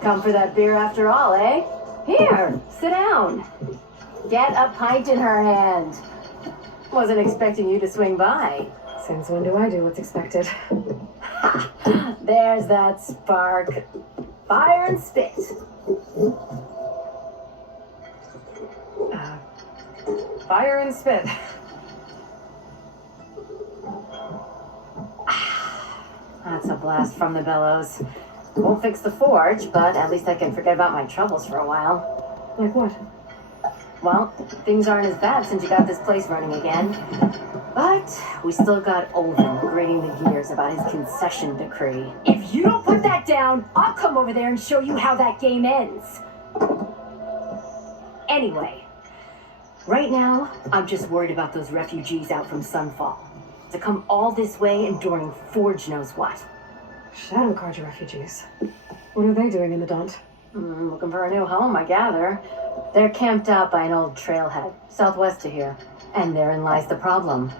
Come for that beer after all, eh? Here, sit down. Get a pint in her hand. Wasn't expecting you to swing by. Since when do I do what's expected? Ha! There's that spark. Fire and spit. Fire and spit. That's a blast from the bellows. Won't fix the forge, but at least I can forget about my troubles for a while. Like what? Well, things aren't as bad since you got this place running again. But we still got Olvin grating the gears about his concession decree. If you don't put that down, I'll come over there and show you how that game ends. Anyway, right now, I'm just worried about those refugees out from Sunfall. To come all this way enduring Forge knows what. Shadow Carja refugees. What are they doing in the Daunt? Looking for a new home, I gather. They're camped out by an old trailhead, southwest of here. And therein lies the problem.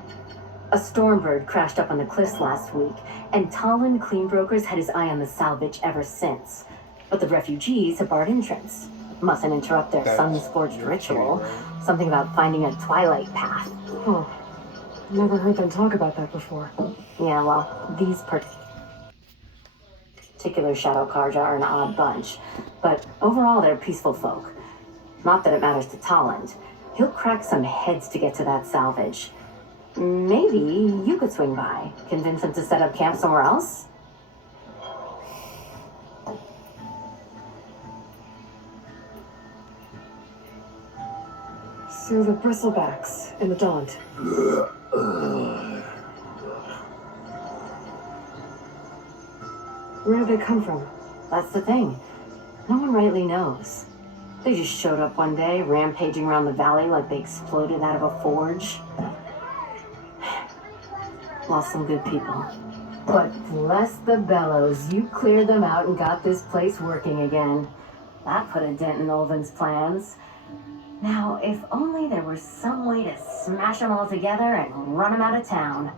A Stormbird crashed up on the cliffs last week, and Talon Cleanbrokers had his eye on the salvage ever since. But the refugees have barred entrance. Mustn't interrupt their sun-scorched ritual. Something about finding a twilight path. Huh. Never heard them talk about that before. Yeah, well, these particular Shadow Carja are an odd bunch. But overall, they're peaceful folk. Not that it matters to Talland. He'll crack some heads to get to that salvage. Maybe you could swing by, convince him to set up camp somewhere else? So the bristlebacks in the Daunt. Where do they come from? That's the thing. No one rightly knows. They just showed up one day, rampaging around the valley like they exploded out of a forge. Lost some good people. But bless the bellows, you cleared them out and got this place working again. That put a dent in Olvin's plans. Now, if only there was some way to smash them all together and run them out of town.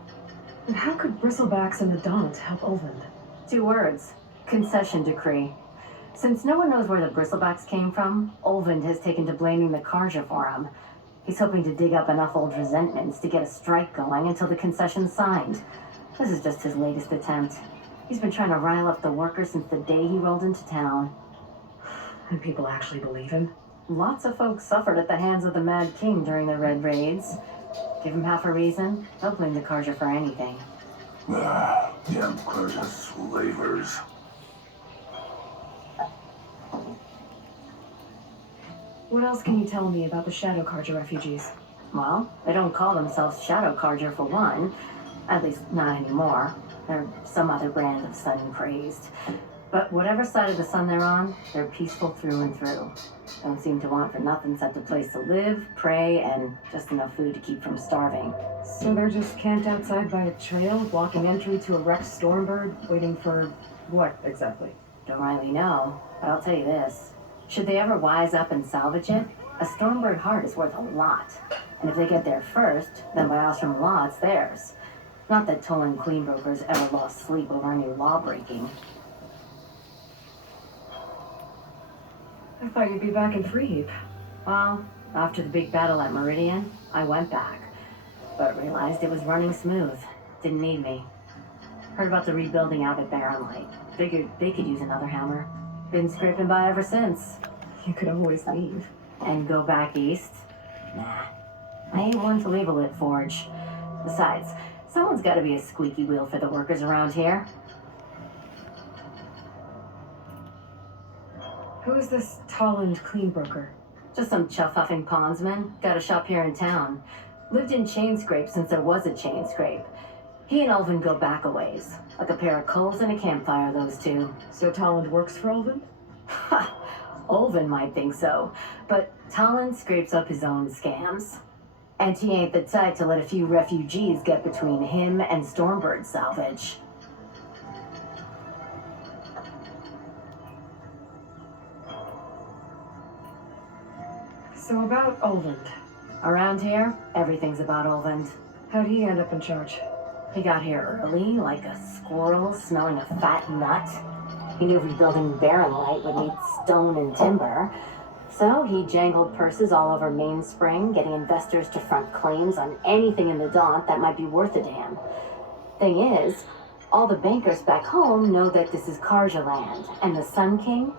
And how could bristlebacks in the Daunt help Olvin? 2 words. Concession decree. Since no one knows where the bristlebacks came from, Olvind has taken to blaming the Carja for him. He's hoping to dig up enough old resentments to get a strike going until the concession's signed. This is just his latest attempt. He's been trying to rile up the workers since the day he rolled into town. And people actually believe him? Lots of folks suffered at the hands of the Mad King during the Red Raids. Give him half a reason, they'll blame the Carja for anything. Damn Carja slavers. What else can you tell me about the Shadow Carja refugees? Well, they don't call themselves Shadow Carja for one. At least not anymore. They're some other brand of sun-crazed. But whatever side of the sun they're on, they're peaceful through and through. Don't seem to want for nothing except a place to live, pray, and just enough food to keep from starving. So they're just camped outside by a trail, blocking entry to a wrecked Stormbird, waiting for what exactly? Don't really know, but I'll tell you this. Should they ever wise up and salvage it, a Stormbird heart is worth a lot. And if they get there first, then by Ostrom law, it's theirs. Not that Tolan Cleanbrokers ever lost sleep over any law breaking. I thought you'd be back in Freeheap. Well, after the big battle at Meridian, I went back. But realized it was running smooth. Didn't need me. Heard about the rebuilding out at Barren Light. Figured they could use another hammer. Been scraping by ever since. You could always leave. And go back east? Nah. I ain't one to leave a lit forge. Besides, someone's gotta be a squeaky wheel for the workers around here. Who is this Talland Cleanbroker? Just some chuff-huffing pondsman. Got a shop here in town. Lived in Chainscrape since there was a Chainscrape. He and Ulvin go back a ways. Like a pair of coals and a campfire, those two. So Talland works for Ulvin? Ha! Ulvin might think so, but Talon scrapes up his own scams. And he ain't the type to let a few refugees get between him and Stormbird salvage. So about Ulvin. Around here, everything's about Ulvin. How'd he end up in charge? He got here early, like a squirrel smelling a fat nut. He knew rebuilding Barren Light would need stone and timber. So he jangled purses all over Mainspring, getting investors to front claims on anything in the Daunt that might be worth a damn. Thing is, all the bankers back home know that this is Karja land, and the Sun King